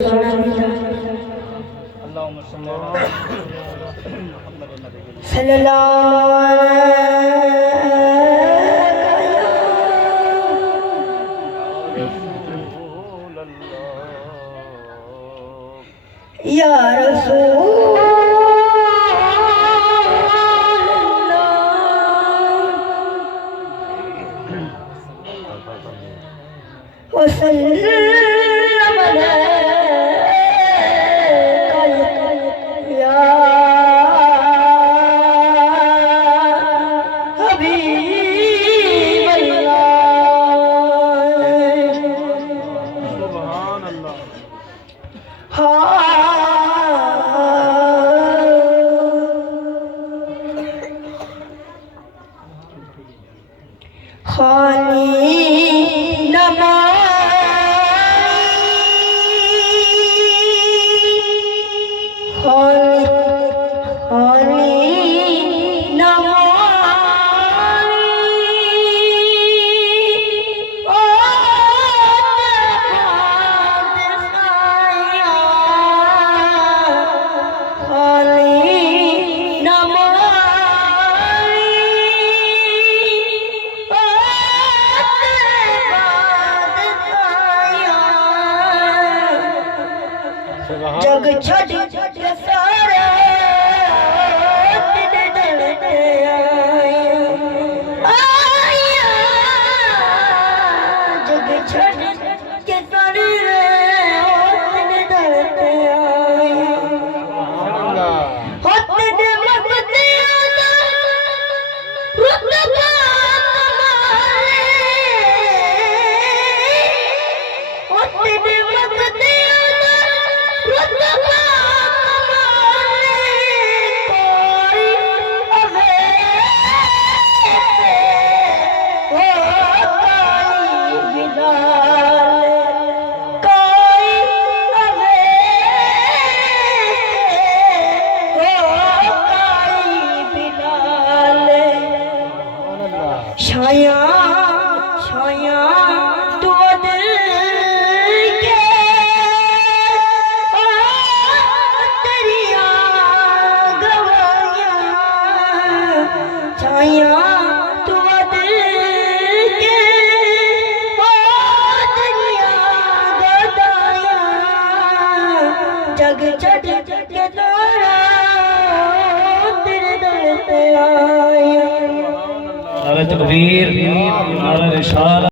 या रसूल वसल्लम या हबीब अल्लाह। सुभान अल्लाह। खाली जग छड़ के सारा आया, जग छड़ के सारे छाया छाया तो दिल के दरिया गवाया, छाया तो दिल के दरिया गवाया, जग छड़ के तारा तेरे दर पे आया। नारे तकबीर, नारे रिसालत।